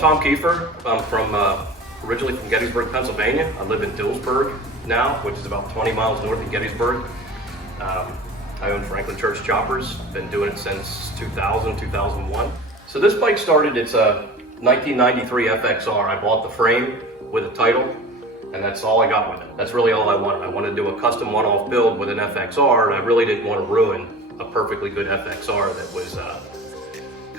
Tom Kiefer. I'm originally from Gettysburg, Pennsylvania. I live in Dillsburg now, which is about 20 miles north of Gettysburg. I own Franklin Church Choppers. Been doing it since 2000, 2001. So this bike started, it's a 1993 FXR. I bought the frame with a title, and that's all I got with it. That's really all I wanted. I wanted to do a custom one-off build with an FXR, and I really didn't want to ruin a perfectly good FXR that was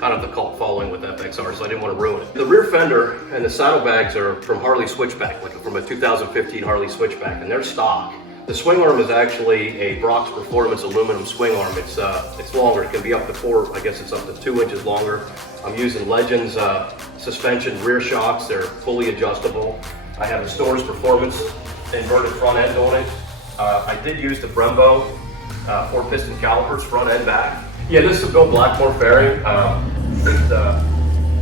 kind of the cult following with FXR, so I didn't want to ruin it. The rear fender and the saddlebags are from Harley Switchback, like from a 2015 Harley Switchback, and they're stock. The swing arm is actually a Brock's Performance aluminum swing arm. It's longer. It can be up to 4, I guess it's up to 2 inches longer. I'm using Legends suspension rear shocks. They're fully adjustable. I have a Stores Performance inverted front end on it. I did use the Brembo 4-piston calipers, front and back. Yeah, this is a Bill Blackmore fairing.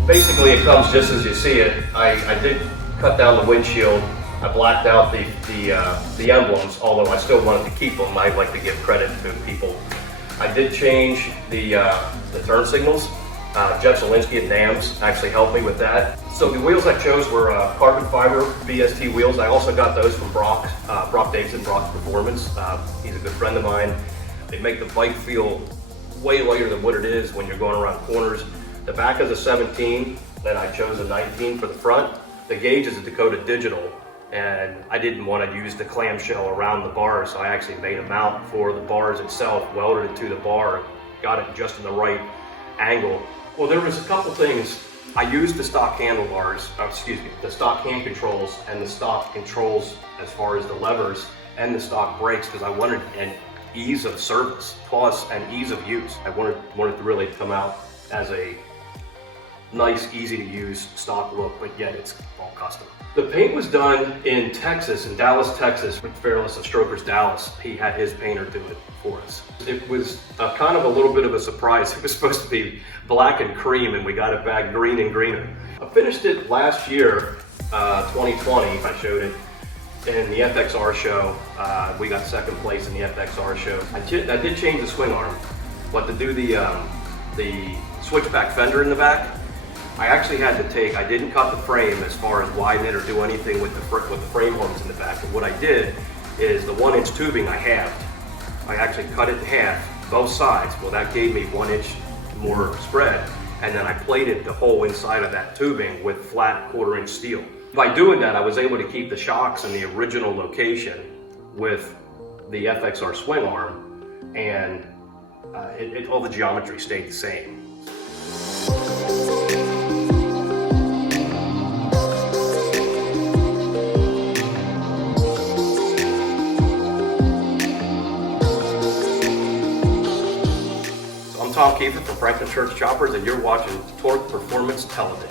Basically, it comes just as you see it. I did cut down the windshield. I blacked out the emblems, although I still wanted to keep them. I'd like to give credit to people. I did change the turn signals. Jeff Zielinski at NAMS actually helped me with that. So the wheels I chose were carbon fiber BST wheels. I also got those from Brock Davidson, Brock's Performance. He's a good friend of mine. They make the bike feel way lighter than what it is when you're going around corners. The back is a 17, and I chose a 19 for the front. The gauge is a Dakota Digital, and I didn't want to use the clamshell around the bars, so I actually made a mount for the bars itself, welded it to the bar, got it just in the right angle. Well, there was a couple things. I used the stock handlebars, the stock hand controls and the stock controls as far as the levers and the stock brakes, because I wanted an ease of service plus an ease of use. I wanted to really come out as a nice, easy to use stock look, but yet it's all custom. The paint was done in Texas, in Dallas, Texas, with Fairless of Strokers Dallas. He had his painter do it for us. It was kind of a little bit of a surprise. It was supposed to be black and cream, and we got it back green and greener. I finished it last year, 2020, I showed it in the FXR show. We got second place in the FXR show. I did change the swing arm, but to do the switchback fender in the back, I actually had to I didn't cut the frame as far as widen it or do anything with the frame arms in the back. But what I did is the 1-inch tubing I halved. I actually cut it in half, both sides. Well, that gave me 1 inch more spread. And then I plated the whole inside of that tubing with flat 1/4 inch steel. By doing that, I was able to keep the shocks in the original location with the FXR swing arm, and all the geometry stayed the same. I'm Tom Kiefer from Franklin Church Choppers, and you're watching Torque Performance Television.